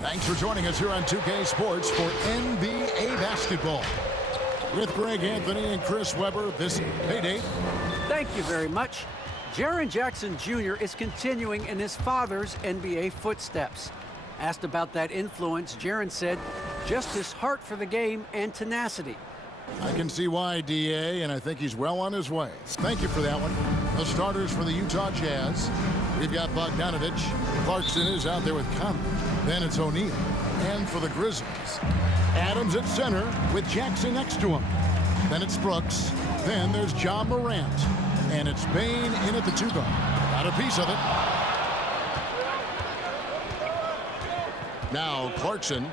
Thanks for joining us here on 2K Sports for NBA basketball. With Greg Anthony and Chris Webber, this is Payday. Thank you very much. Jaren Jackson Jr. is continuing in his father's NBA footsteps. Asked about that influence, Jaren said, just his heart for the game and tenacity. I can see why, DA, and I think he's well on his way. Thank you for that one. The starters for the Utah Jazz. We've got Bogdanovich. Clarkson is out there with Conley. Then it's O'Neal. And for the Grizzlies, Adams at center with Jackson next to him. Then it's Brooks. Then there's John Morant. And it's Bain in at the 2 guard. Got a piece of it. Now Clarkson.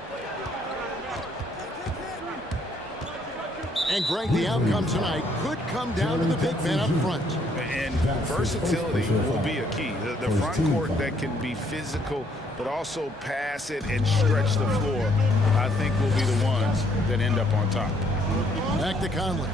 And Greg, the outcome tonight could come down to the big man up front. And versatility will be a key. The front court that can be physical, but also pass it and stretch the floor, I think will be the ones that end up on top. Back to Conley.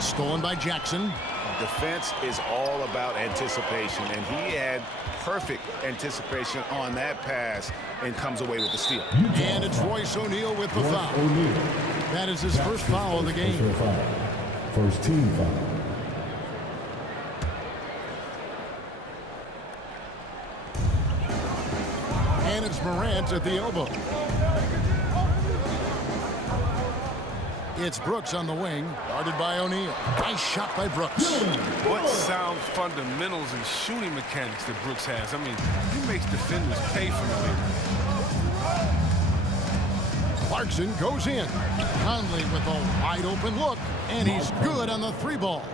Stolen by Jackson. Defense is all about anticipation, and he had perfect anticipation on that pass and comes away with the steal. And it's Royce O'Neal with the foul. That is his first foul of the game. First team foul. And it's Morant at the elbow. It's Brooks on the wing, guarded by O'Neal. Nice shot by Brooks. What sound fundamentals and shooting mechanics that Brooks has. I mean, he makes defenders pay for it. Clarkson goes in. Conley with a wide open look, and he's good on the 3 ball.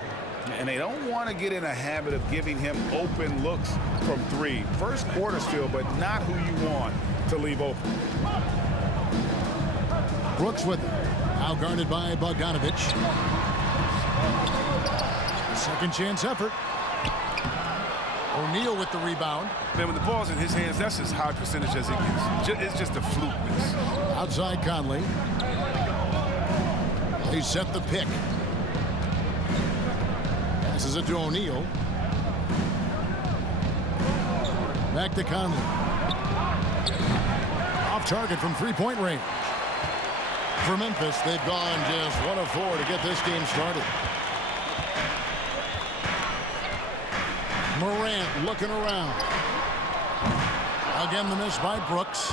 And they don't want to get in a habit of giving him open looks from 3. First quarter still, but not who you want to leave open. Brooks with it. Now guarded by Bogdanovich. Second chance effort. O'Neal with the rebound. Man, when the ball's in his hands, that's as high percentage as it gets. It's just a fluke miss. Outside Conley. They set the pick. Passes it to O'Neal. Back to Conley. Off target from 3-point range. For Memphis, they've gone just 1 of 4 to get this game started. Morant looking around. Again, the miss by Brooks.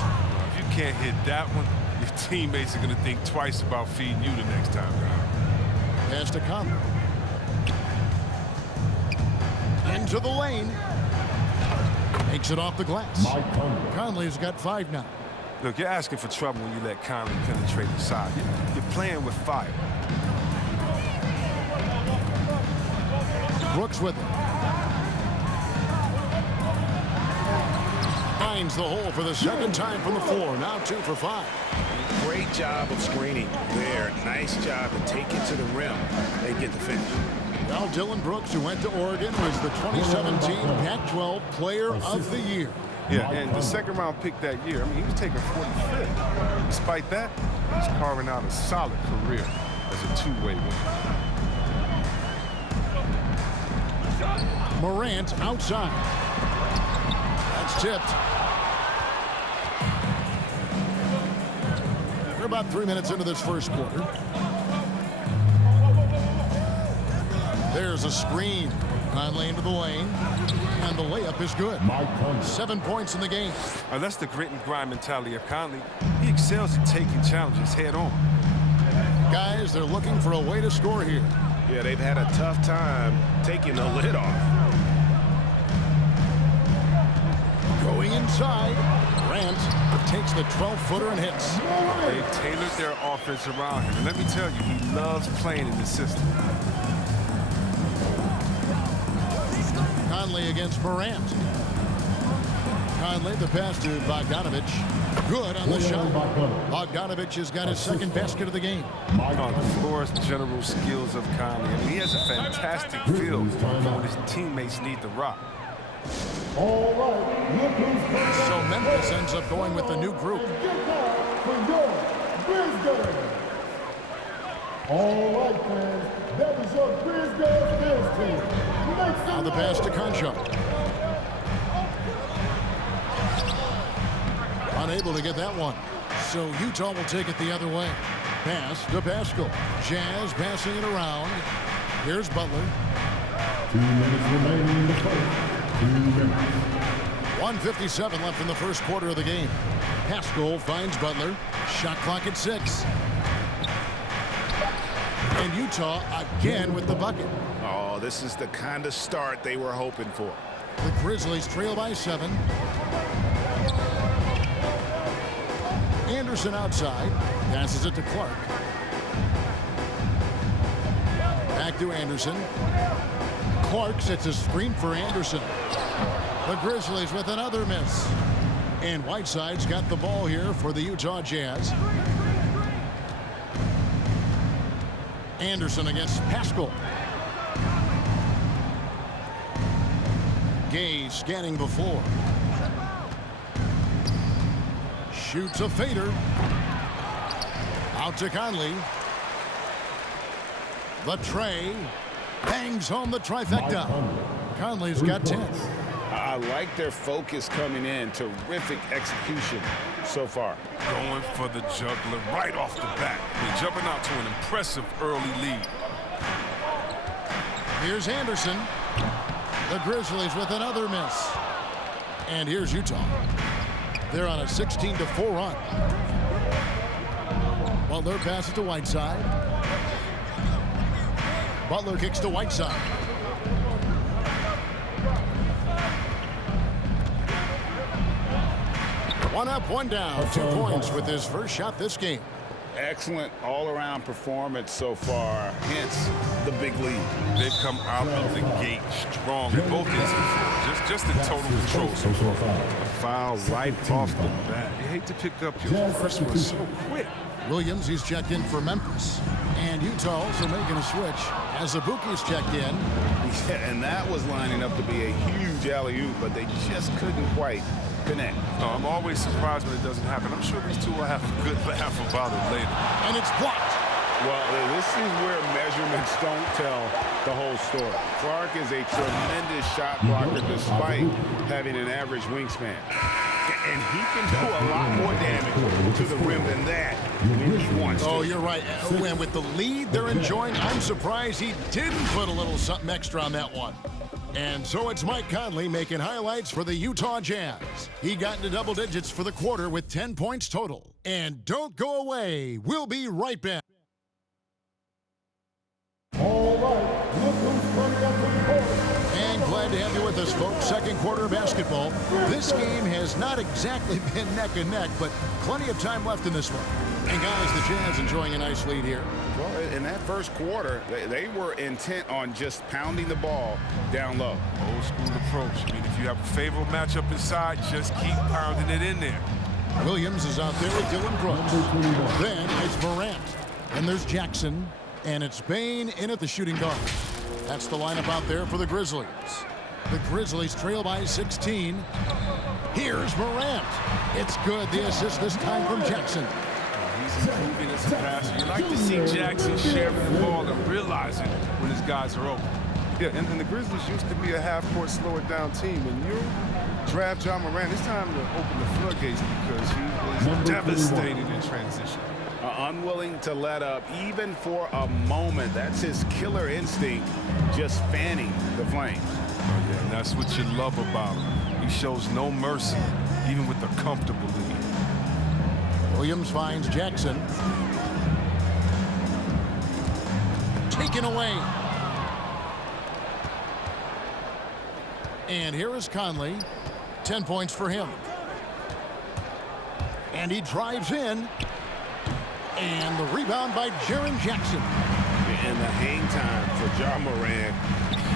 If you can't hit that one, your teammates are going to think twice about feeding you the next time around. Pass to Conley. Into the lane. Makes it off the glass. Conley's got 5 now. Look, you're asking for trouble when you let Conley penetrate the side. You're playing with fire. Brooks with it. Finds the hole for the 2nd time from the floor. Now 2 for 5. Great job of screening there. Nice job to take it to the rim and get the finish. Well, Dylan Brooks, who went to Oregon, was the 2017 Pac-12 Player of the Year. Yeah, and the 2nd-round pick that year, I mean, he was taken 45th. Despite that, he's carving out a solid career as a 2-way winner. Morant outside. That's tipped. We're about 3 minutes into this first quarter. There's a screen. Conley into the lane. And the layup is good. 7 points in the game. That's the grit and grind mentality of Conley. He excels at taking challenges head on. Guys, they're looking for a way to score here. Yeah, they've had a tough time taking the lid off. Going inside. Grant takes the 12-footer and hits. They've tailored their offense around him. And let me tell you, he loves playing in this system. Conley against Morant. Conley, the pass to Bogdanovich. Good on the shot. Bogdanovich has got his 2nd basket of the game. The floor's general skills of Conley. I mean, he has a fantastic feel for when his teammates need the rock. So Memphis ends up going with the new group. All right, fans, that was your Grizzlies team. Now the pass to Concho. unable to get that one. So Utah will take it the other way. Pass to Pascal. Jazz passing it around. Here's Butler. 2 minutes remaining in the first. 2 minutes. 1:57 left in the first quarter of the game. Pascal finds Butler. Shot clock at 6. And Utah again with the bucket. Oh, this is the kind of start they were hoping for. The Grizzlies trail by 7. Anderson outside. Passes it to Clark. Back to Anderson. Clark sets a screen for Anderson. The Grizzlies with another miss. And Whiteside's got the ball here for the Utah Jazz. Anderson against Pascal. Gay scanning before. Shoots a fader. Out to Conley. The tray. Bangs home the trifecta. Conley's got 10. I like their focus coming in. Terrific execution so far. Going for the juggler right off the bat. They're jumping out to an impressive early lead. Here's Anderson. The Grizzlies with another miss. And here's Utah. They're on a 16-4 run. Butler passes to Whiteside. Butler kicks to Whiteside. One up, one down. 2 points with his first shot this game. Excellent all-around performance so far, hence the big lead. They've come out of the gate strong in both instances. Just in total control so far. A foul right off the bat. You hate to pick up your first one so quick. Williams, he's checked in for Memphis. And Utah also making a switch as Abuki's checked in. Yeah, and that was lining up to be a huge alley-oop, but they just couldn't quite connect. No, I'm always surprised when it doesn't happen. I'm sure these two will have a good laugh about it later. And it's blocked. Well, this is where measurements don't tell the whole story. Clark is a tremendous shot blocker despite having an average wingspan. And he can do a lot more damage to the rim than that when he wants to. Oh, you're right. And with the lead they're enjoying, I'm surprised he didn't put a little something extra on that one. And so it's Mike Conley making highlights for the Utah Jazz. He got into double digits for the quarter with 10 points total. And don't go away. We'll be right back. All right, look who's coming up to the court. And glad to have you with us, folks. Second quarter basketball. This game has not exactly been neck and neck, but plenty of time left in this one. And guys, the Jazz enjoying a nice lead here. Well, in that first quarter, they were intent on just pounding the ball down low. Old school approach. I mean, if you have a favorable matchup inside, just keep pounding it in there. Williams is out there with Dylan Brooks. Then it's Morant. And there's Jackson. And it's Bane in at the shooting guard. That's the lineup out there for the Grizzlies. The Grizzlies trail by 16. Here's Morant. It's good. The assist this time from Jackson. He's improving as a passer. You like to see Jackson sharing the ball and realizing when his guys are open. Yeah, and the Grizzlies used to be a half-court, slower-down team. When you draft Ja Morant, it's time to open the floodgates because he is devastating in transition. Unwilling to let up even for a moment. That's his killer instinct, just fanning the flames. Oh, yeah, and that's what you love about him. He shows no mercy, even with a comfortable lead. Williams finds Jackson. Taken away. And here is Conley. 10 points for him. And he drives in. And the rebound by Jaren Jackson. And the hang time for Ja Morant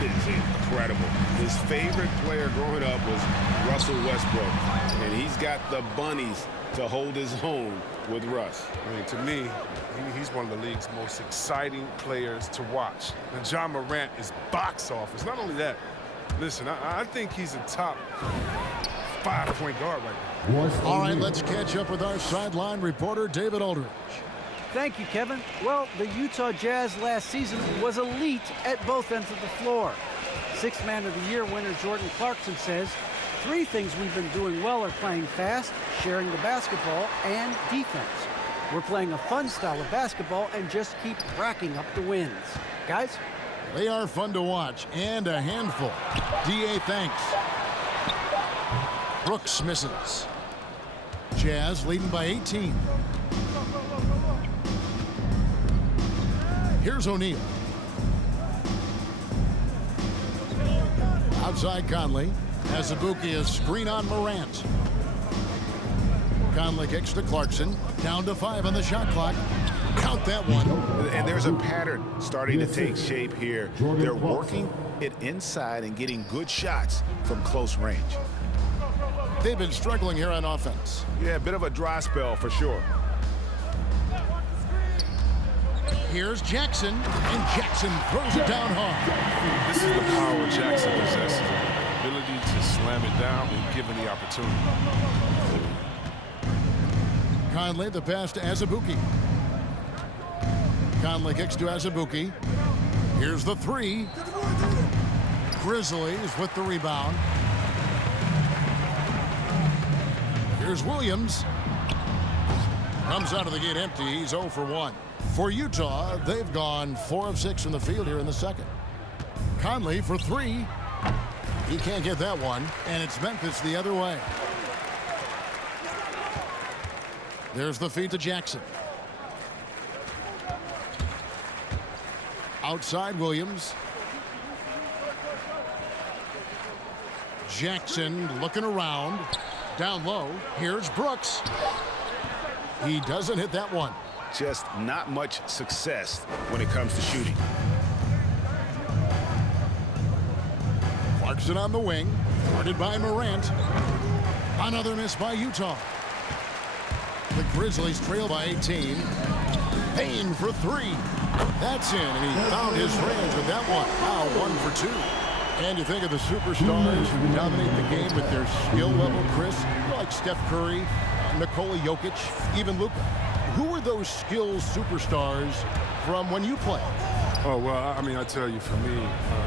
is incredible. His favorite player growing up was Russell Westbrook. And he's got the bunnies to hold his own with Russ. I mean, to me, he's one of the league's most exciting players to watch. And Ja Morant is box office. Not only that, listen, I think he's a top 5-point guard right now. All right, let's catch up with our sideline reporter, David Aldridge. Thank you, Kevin. Well, the Utah Jazz last season was elite at both ends of the floor. Sixth Man of the Year winner Jordan Clarkson says three things we've been doing well are playing fast, sharing the basketball, and defense. We're playing a fun style of basketball and just keep racking up the wins. Guys? They are fun to watch and a handful. DA thanks. Brooks misses. Jazz leading by 18. Here's O'Neal. Outside Conley. Azubuike is screen on Morant. Conley kicks to Clarkson. Down to 5 on the shot clock. Count that one. And there's a pattern starting to take shape here. They're working it inside and getting good shots from close range. They've been struggling here on offense. Yeah, a bit of a dry spell for sure. Here's Jackson, and Jackson throws it down hard. This is the power Jackson possesses. Ability to slam it down when given the opportunity. Conley, the pass to Azubuike. Conley kicks to Azubuike. Here's the three. Grizzlies with the rebound. Here's Williams. Comes out of the gate empty. He's 0 for 1. For Utah, they've gone 4 of 6 from the field here in the second. Conley for 3. He can't get that one, and it's Memphis the other way. There's the feed to Jackson. Outside Williams. Jackson looking around. Down low. Here's Brooks. He doesn't hit that one. Just not much success when it comes to shooting. Clarkson on the wing. Guarded by Morant. Another miss by Utah. The Grizzlies trail by 18. Payne for 3. That's in, and he found his range with that one. Now 1 for 2. And you think of the superstars who dominate the game with their skill level, Chris, like Steph Curry, Nikola Jokic, even Luka. Who are those skills superstars from when you played? Oh, well, I mean, I tell you, for me,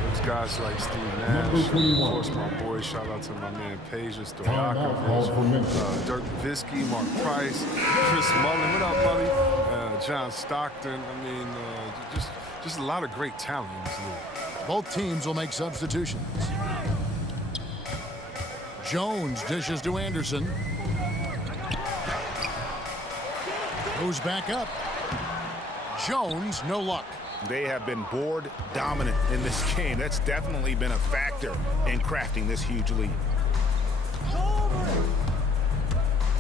there's guys like Steve Nash, of course, my boy, shout out to my man, Peja Stojakovic, Dirk Nowitzki, Mark Price, Chris Mullin, what up, buddy? John Stockton, I mean, just a lot of great talent in this league. Both teams will make substitutions. Jones dishes to Anderson. Goes back up. Jones, no luck. They have been board dominant in this game. That's definitely been a factor in crafting this huge lead.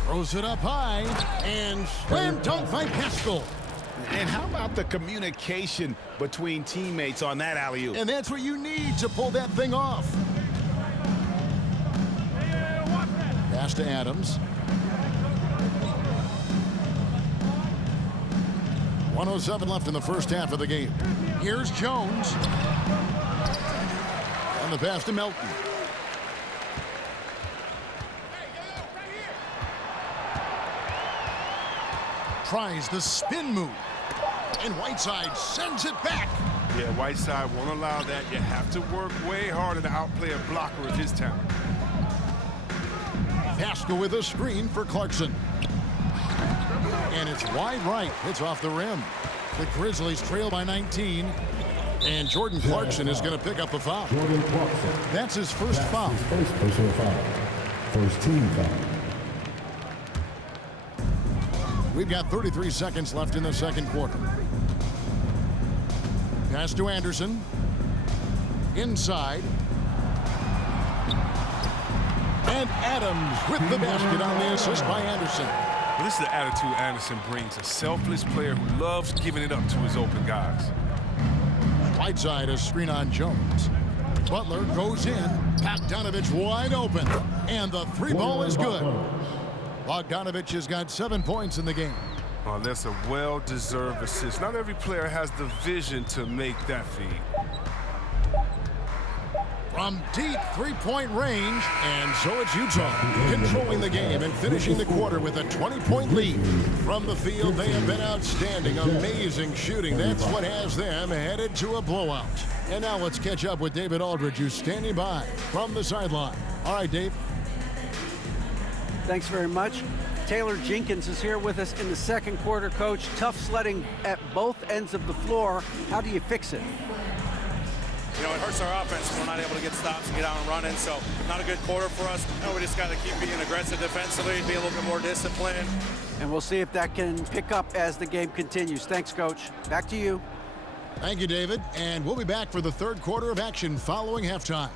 Throws it up high, and slam dunk by Pascal. And how about the communication between teammates on that alley-oop? And that's what you need to pull that thing off. Pass to Adams. 1:07 left in the first half of the game. Here's Jones. And the pass to Melton. Tries the spin move. And Whiteside sends it back. Yeah, Whiteside won't allow that. You have to work way harder to outplay a blocker of his talent. Pascal with a screen for Clarkson. And it's wide right. It's off the rim. The Grizzlies trail by 19. And Jordan Clarkson is going to pick up the foul. Jordan Clarkson. That's his first foul. First personal foul. First team foul. We've got 33 seconds left in the second quarter. Pass to Anderson. Inside. And Adams with the basket on the assist by Anderson. Well, this is the attitude Anderson brings. A selfless player who loves giving it up to his open guys. Whiteside a screen on Jones. Butler goes in. Bogdanovich wide open. And the three ball is good. Bogdanovich has got 7 points in the game. Oh, that's a well-deserved assist. Not every player has the vision to make that feed. From deep three-point range, and so it's Utah controlling the game and finishing the quarter with a 20-point lead. From the field, they have been outstanding, amazing shooting. That's what has them headed to a blowout. And now let's catch up with David Aldridge, who's standing by from the sideline. All right, Dave. Thanks very much. Taylor Jenkins is here with us in the second quarter, Coach. Tough sledding at both ends of the floor. How do you fix it? You know, it hurts our offense when we're not able to get stops and get out and running, so not a good quarter for us. You know, we just got to keep being aggressive defensively, be a little bit more disciplined. And we'll see if that can pick up as the game continues. Thanks, Coach. Back to you. Thank you, David. And we'll be back for the third quarter of action following halftime.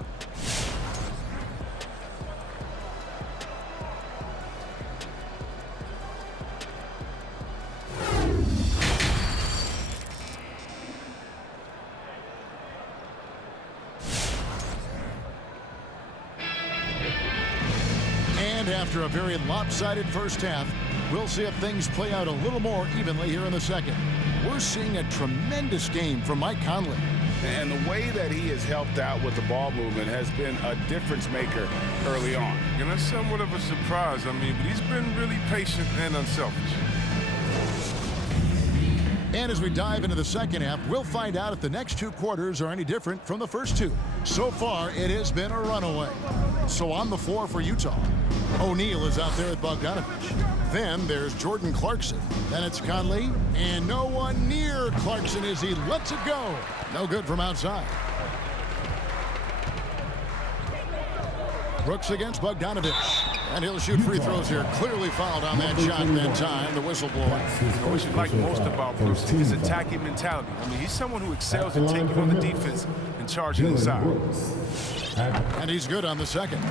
After a very lopsided first half, we'll see if things play out a little more evenly here in the second. We're seeing a tremendous game from Mike Conley. And the way that he has helped out with the ball movement has been a difference maker early on. And that's somewhat of a surprise, but he's been really patient and unselfish. And as we dive into the second half, we'll find out if the next two quarters are any different from the first two. So far, it has been a runaway. So on the floor for Utah, O'Neal is out there with Bogdanovich. Then there's Jordan Clarkson. Then it's Conley. And no one near Clarkson as he lets it go. No good from outside. Brooks against Bogdanovich. And he'll shoot free throws here. Clearly fouled on that shot that time. The whistle blowing. What you like most about Brooks is his attacking mentality. He's someone who excels in taking on the defense and charging inside. And he's good on the second.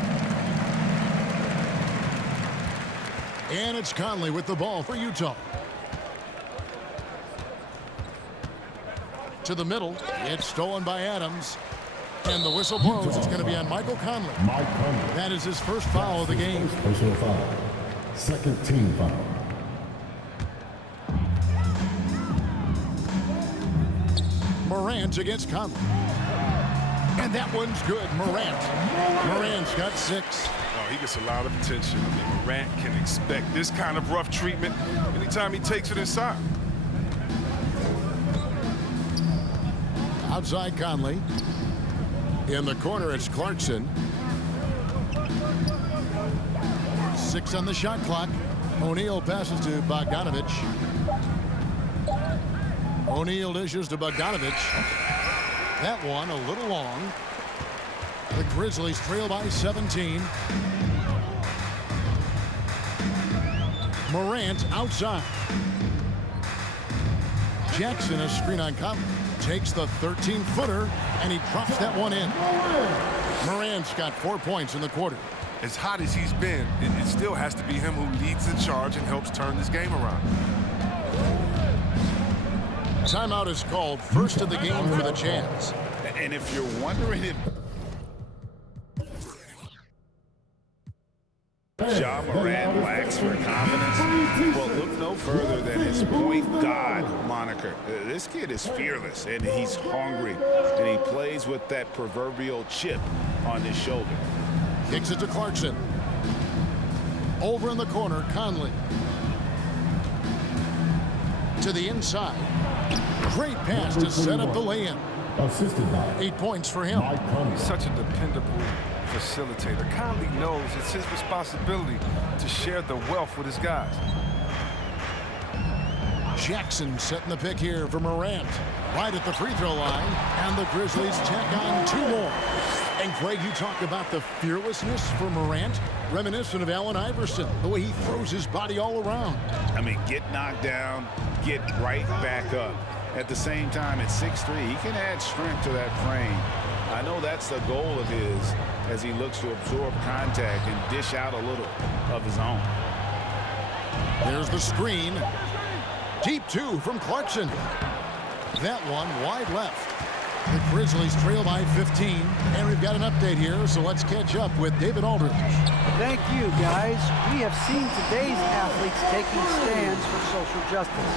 And it's Conley with the ball for Utah. To the middle. It's stolen by Adams. And the whistle blows. It's going to be on Michael Conley. That is his first foul of the game. Personal foul. Second team foul. Morant against Conley. And that one's good. Morant's got 6. Oh, he gets a lot of attention. Morant can expect this kind of rough treatment anytime he takes it inside. Outside Conley. In the corner, it's Clarkson. 6 on the shot clock. O'Neal passes to Bogdanovich. O'Neal dishes to Bogdanovich. That one a little long. The Grizzlies trail by 17. Morant outside. Jackson, a screen on Conley. Takes the 13-footer, and he drops that one in. Morant's got 4 points in the quarter. As hot as he's been, it still has to be him who leads the charge and helps turn this game around. Timeout is called. First of the game for the Jazz. And if you're wondering if Ja Morant lacks for confidence, well, look no further than his point guard moniker. This kid is fearless, and he's hungry, and he plays with that proverbial chip on his shoulder. Kicks it to Clarkson. Over in the corner, Conley. To the inside. Great pass to set up the lay-in. Assisted by 8 points for him. He's such a dependable facilitator. Conley knows it's his responsibility to share the wealth with his guys. Jackson setting the pick here for Morant. Right at the free throw line. And the Grizzlies tack on 2 more. And Greg, you talk about the fearlessness for Morant, reminiscent of Allen Iverson, the way he throws his body all around. Get knocked down, get right back up. At the same time, at 6'3", he can add strength to that frame. I know that's the goal of his as he looks to absorb contact and dish out a little of his own. There's the screen. Deep 2 from Clarkson. That one wide left. The Grizzlies trail by 15, and we've got an update here, so let's catch up with David Aldridge. Thank you, guys. We have seen today's athletes taking stands for social justice.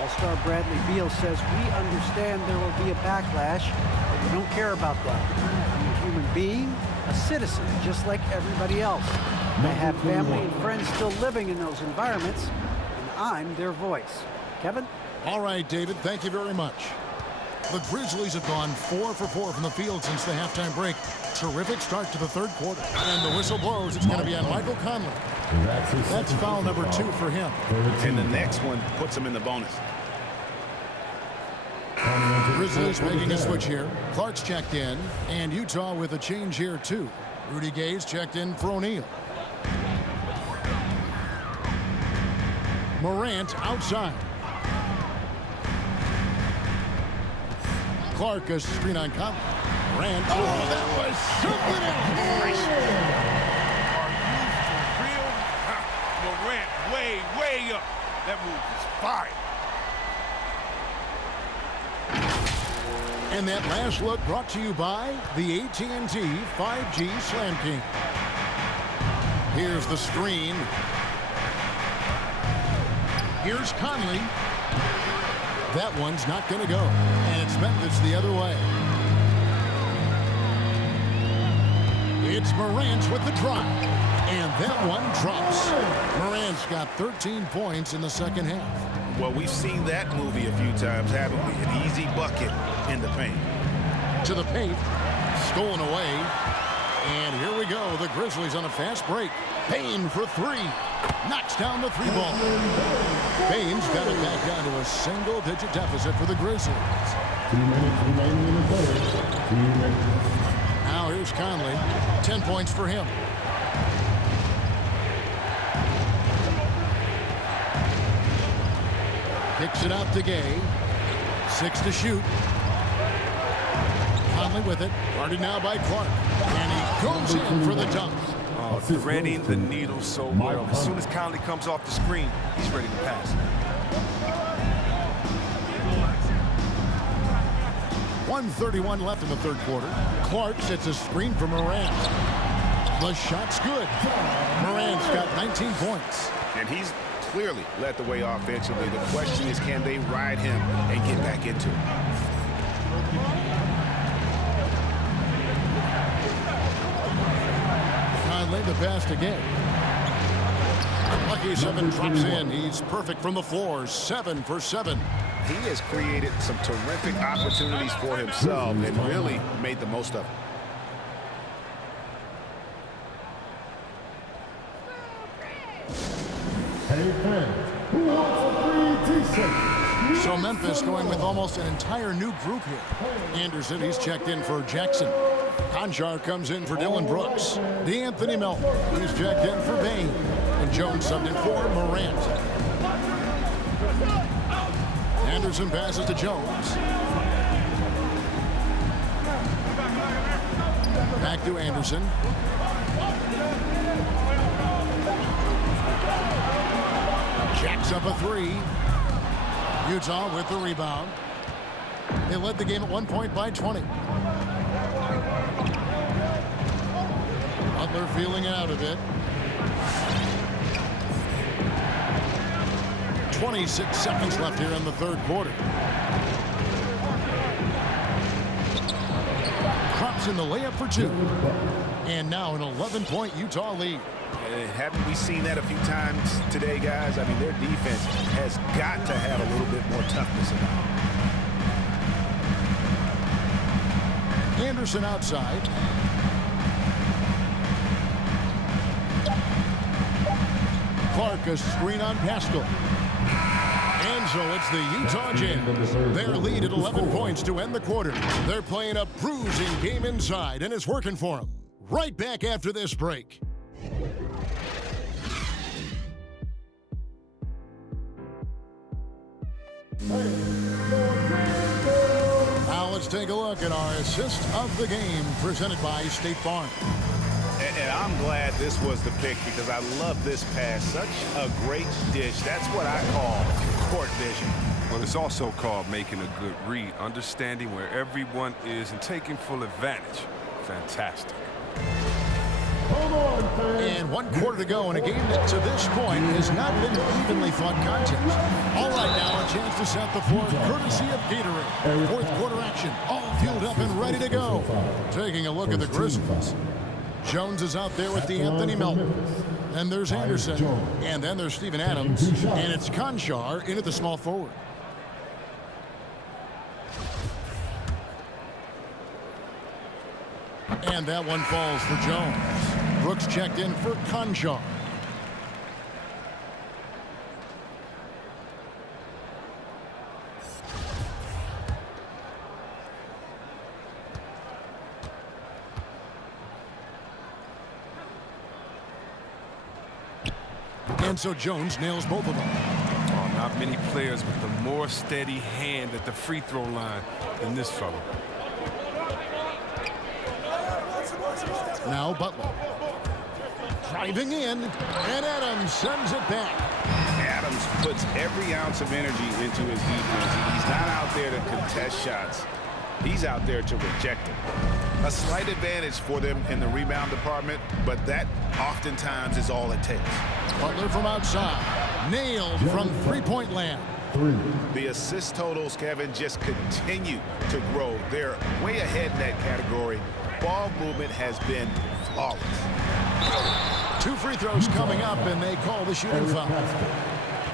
All-star Bradley Beal says, we understand there will be a backlash, but we don't care about that. I'm a human being, a citizen, just like everybody else. I have family and friends still living in those environments, and I'm their voice. Kevin? All right, David, thank you very much. The Grizzlies have gone 4 for 4 from the field since the halftime break. Terrific start to the third quarter. And the whistle blows. It's going to be on Michael Conley. That's foul number 2 for him. And the next one puts him in the bonus. Grizzlies making a switch here. Clark's checked in. And Utah with a change here, too. Rudy Gay's checked in for O'Neal. Morant outside. Clark a screen on Conley. Morant. Oh, that was something else. Are you for real? Morant way up. That move is fire. And that last look brought to you by the AT&T 5G Slam King. Here's the screen. Here's Conley. That one's not going to go. And it's Memphis the other way. It's Morant with the try. And that one drops. Morant's got 13 points in the second half. Well, we've seen that movie a few times, haven't we? An easy bucket in the paint. To the paint. Stolen away. And here we go. The Grizzlies on a fast break. Payne for 3. Knocks down the 3-ball. Payne's got it back down to a single-digit deficit for the Grizzlies. 2 minutes remaining in the third. 2 minutes. Now here's Conley. 10 points for him. Kicks it out to Gay. 6 to shoot. Conley with it. Guarded now by Clark. And he goes in for the dunk. Threading the needle so well. As soon as Conley comes off the screen, he's ready to pass. 1:31 left in the third quarter. Clark sets a screen for Morant. The shot's good. Morant's got 19 points. And he's clearly led the way offensively. The question is, can they ride him and get back into it? Conley the pass to Gay. Lucky 7 drops in. He's perfect from the floor. 7 for 7. He has created some terrific opportunities for himself and really made the most of it. Hey fans, who wants a free t-shirt? So Memphis going with almost an entire new group here. Anderson, he's checked in for Jackson. Conchar comes in for Dylan Brooks. D'Anthony Melton, he's checked in for Bain. And Jones subbed in for Morant. Anderson passes to Jones. Back to Anderson. Jacks up a 3. Utah with the rebound. They led the game at 1 point by 20. Butler feeling it out a bit. 26 seconds left here in the third quarter. Crops in the layup for 2. And now an 11-point Utah lead. Haven't we seen that a few times today, guys? I mean, their defense has got to have a little bit more toughness about it. Anderson outside. Clark a screen on Pascal. And so it's the Utah Jazz. Their lead at 11 points to end the quarter. They're playing a bruising game inside, and it's working for them. Right back after this break. Now let's take a look at our assist of the game presented by State Farm. And I'm glad this was the pick because I love this pass. Such a great dish. That's what I call court vision. Well, it's also called making a good read, understanding where everyone is and taking full advantage. Fantastic. And 1 quarter to go in a game that to this point has not been an evenly fought contest. All right, now a chance to set the floor courtesy of Gatorade. Fourth quarter action, all fueled up and ready to go. Taking a look at the Grizzlies. Jones is out there with D'Anthony Melton. Then there's Anderson. And then there's Steven Adams. And it's Conchar in at the small forward. And that one falls for Jones. Brooks checked in for Conjar. And so Jones nails both of them. Oh, not many players with a more steady hand at the free throw line than this fellow. Now Butler. Driving in, and Adams sends it back. Adams puts every ounce of energy into his defense. He's not out there to contest shots. He's out there to reject them. A slight advantage for them in the rebound department, but that oftentimes is all it takes. Butler from outside. Nailed from three-point land. The assist totals, Kevin, just continue to grow. They're way ahead in that category. Ball movement has been flawless. 2 free throws coming up, and they call the shooting foul.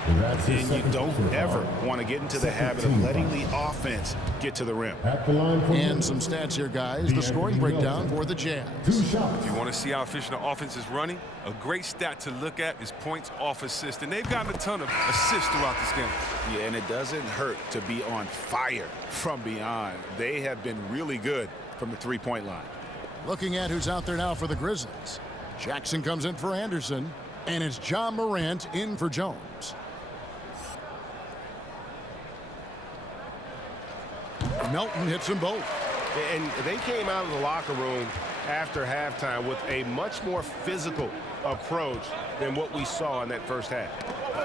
And you don't ever want to get into the habit of letting the offense get to the rim. And some stats here, guys. The scoring breakdown for the Jazz. If you want to see how efficient the offense is running, a great stat to look at is points off assist. And they've gotten a ton of assists throughout this game. Yeah, and it doesn't hurt to be on fire from beyond. They have been really good from the three-point line. Looking at who's out there now for the Grizzlies. Jackson comes in for Anderson, and it's John Morant in for Jones. Melton hits them both. And they came out of the locker room after halftime with a much more physical approach than what we saw in that first half.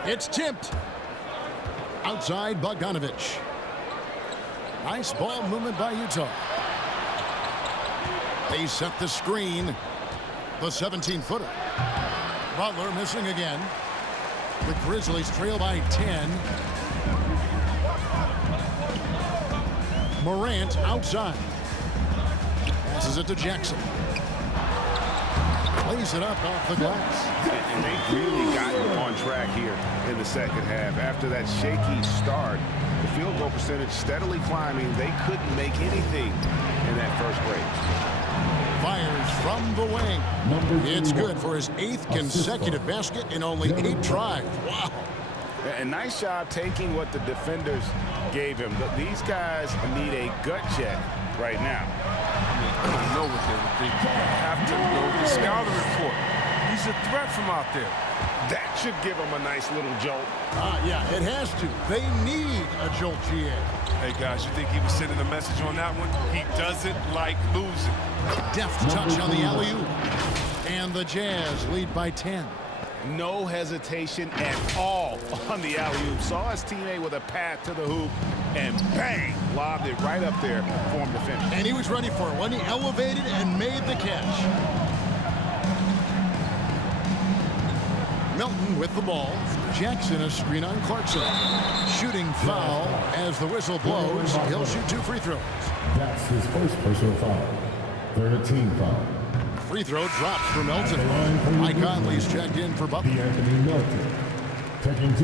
It's tipped. Outside Bogdanovich. Nice ball movement by Utah. They set the screen. The 17-footer. Butler missing again. The Grizzlies trail by 10. Morant outside. Passes it to Jackson. Plays it up off the glass. And they've really gotten on track here in the second half. After that shaky start, the field goal percentage steadily climbing. They couldn't make anything in that first break. Fires from the wing. It's good for his 8th consecutive basket in only 8 tries. Wow. And nice job taking what the defenders gave him. But these guys need a gut check right now. I don't know what they were thinking. You have to know the scouting report. He's a threat from out there. That should give them a nice little jolt. Yeah, it has to. They need a jolt, GA. Hey, guys, you think he was sending a message on that one? He doesn't like losing. Deft touch on the alley-oop. And the Jazz lead by 10. No hesitation at all on the alley-oop. Saw his teammate with a path to the hoop, and bang, lobbed it right up there for him to finish. And he was ready for it when he elevated and made the catch. Melton with the ball. Jackson a screen on Clarkson. Shooting foul as the whistle blows. He'll shoot 2 free throws. That's his first personal foul. 13 foul. Free throw drops for Melton. Mike Conley's checked in for Butler.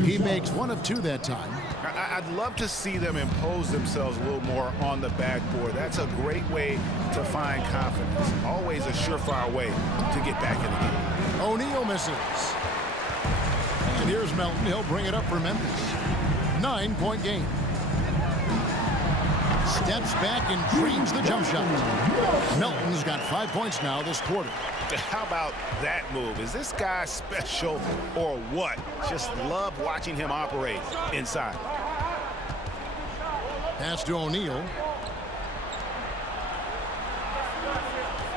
He makes 1 of 2 that time. I'd love to see them impose themselves a little more on the backboard. That's a great way to find confidence. Always a surefire way to get back in the game. O'Neal misses. And here's Melton. He'll bring it up for Memphis. 9-point game. Steps back and drains the jump shot. Melton's got 5 points now this quarter. How about that move? Is this guy special or what? Just love watching him operate inside. Pass to O'Neal.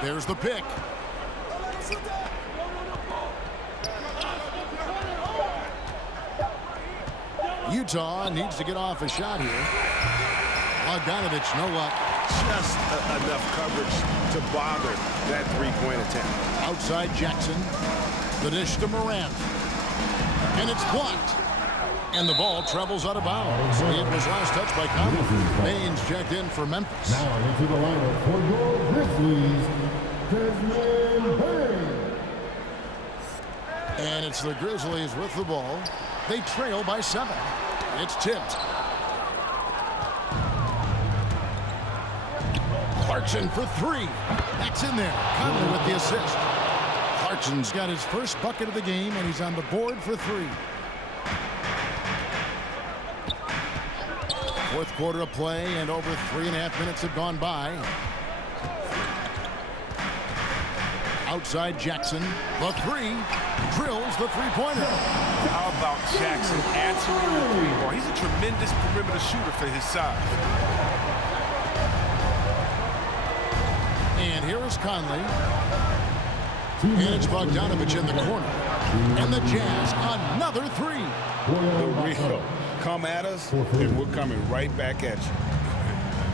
There's the pick. Utah needs to get off a shot here. Bogdanovich, no luck. Just enough coverage to bother that three-point attempt. Outside Jackson. The dish to Morant. And it's blocked. And the ball travels out of bounds. It was last touched by Conley. Baines checked in for Memphis. Now into the lineup for your Grizzlies, Desmond Bain. And it's the Grizzlies with the ball. They trail by 7. It's tipped. Clarkson for three. That's in there. Conley with the assist. Clarkson's got his first bucket of the game, and he's on the board for three. Fourth quarter of play, and over 3.5 minutes have gone by. Outside Jackson, the three, drills the three-pointer. How about Jackson answering the three-ball? He's a tremendous perimeter shooter for his size. And here is Conley. And it's Bogdanovich in the corner. And the Jazz, another three. The real come at us, and we're coming right back at you.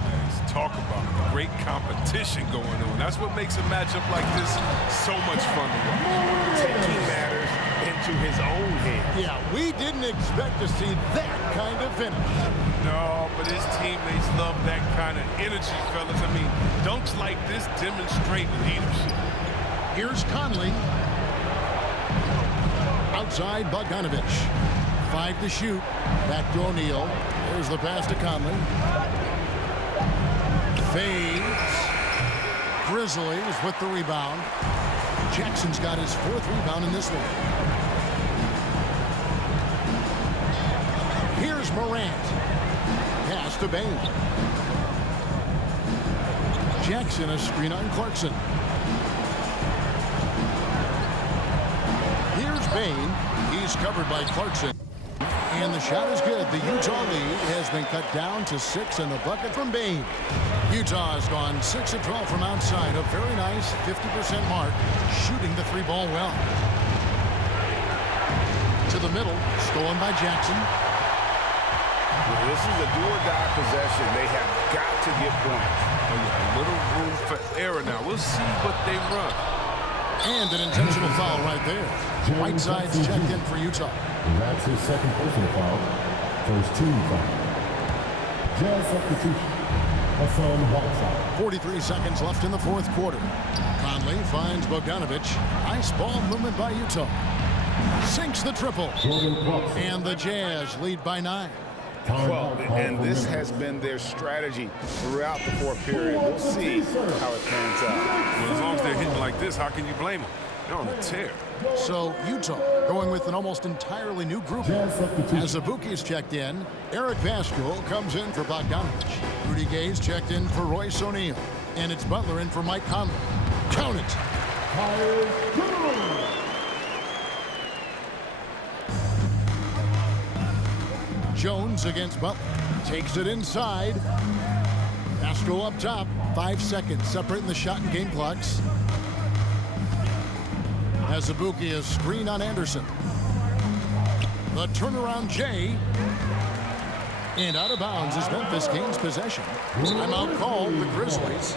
Let's talk about great competition going on. That's what makes a matchup like this so much fun to watch. Taking matters into his own hands. Yeah, we didn't expect to see that kind of finish. No, but his teammates love that kind of energy, fellas. I mean, dunks like this demonstrate leadership. Here's Conley. Outside Bogdanovich. 5 to shoot. Back to O'Neal. There's the pass to Conley. Fades. Grizzlies with the rebound. Jackson's got his 4th rebound in this one. Here's Morant. Pass to Bain. Jackson a screen on Clarkson. Here's Bain. He's covered by Clarkson. And the shot is good. The Utah lead has been cut down to 6, and the bucket from Bain. Utah has gone 6 of 12 from outside. A very nice 50% mark, shooting the three ball well. To the middle, stolen by Jackson. Well, this is a do-or-die possession. They have got to get points. A little room for error now. We'll see what they run. And an intentional foul right there. Whiteside's checked in for Utah. And that's his second personal foul. First team foul. Jazz substitution. Hassan Whiteside. 43 seconds left in the fourth quarter. Conley finds Bogdanovich. Nice ball movement by Utah. Sinks the triple. And the Jazz lead by 9. Well, and this has been their strategy throughout the fourth period. We'll see how it pans out. Well, as long as they're hitting like this, how can you blame them? They're on a tear. So Utah going with an almost entirely new group. As Abuki's checked in, Eric Pascal comes in for Bogdanovich. Rudy Gay's checked in for Royce O'Neal. And it's Butler in for Mike Conley. Count it. Jones against Butler. Takes it inside. Pascal up top. 5 seconds separating the shot and game clocks. As Abuki is screen on Anderson. The turnaround Jay. And out of bounds as Memphis gains possession. Timeout called the Grizzlies.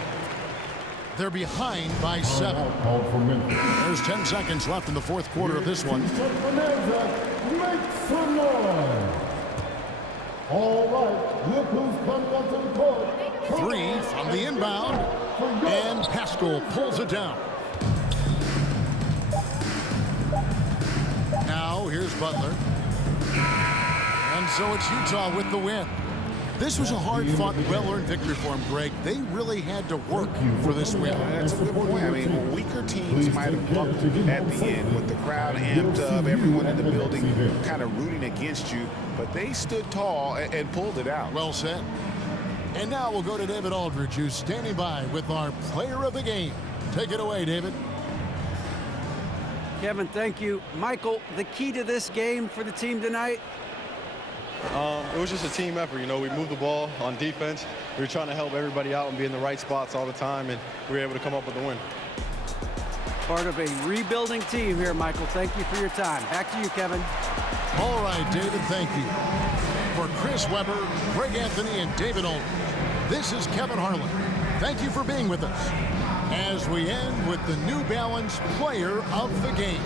They're behind by 7. There's 10 seconds left in the fourth quarter of this one. Make some noise. All right, look who's coming up to the court. 3 from the inbound. And Pascal pulls it down. Now here's Butler. And so it's Utah with the win. This was a hard-fought, well-earned victory for him, Greg. They really had to work for this win. That's a good point. I mean, weaker teams might have buckled at the end with the crowd amped up, everyone in the building kind of rooting against you, but they stood tall and pulled it out. Well said. And now we'll go to David Aldridge, who's standing by with our player of the game. Take it away, David. Kevin, thank you. Michael, the key to this game for the team tonight? It was just a team effort. You know, we moved the ball on defense. We were trying to help everybody out and be in the right spots all the time, and we were able to come up with the win. Part of a rebuilding team here, Michael. Thank you for your time. Back to you, Kevin. All right, David, thank you. For Chris Webber, Greg Anthony, and David Aldridge, this is Kevin Harlan. Thank you for being with us as we end with the New Balance Player of the Game.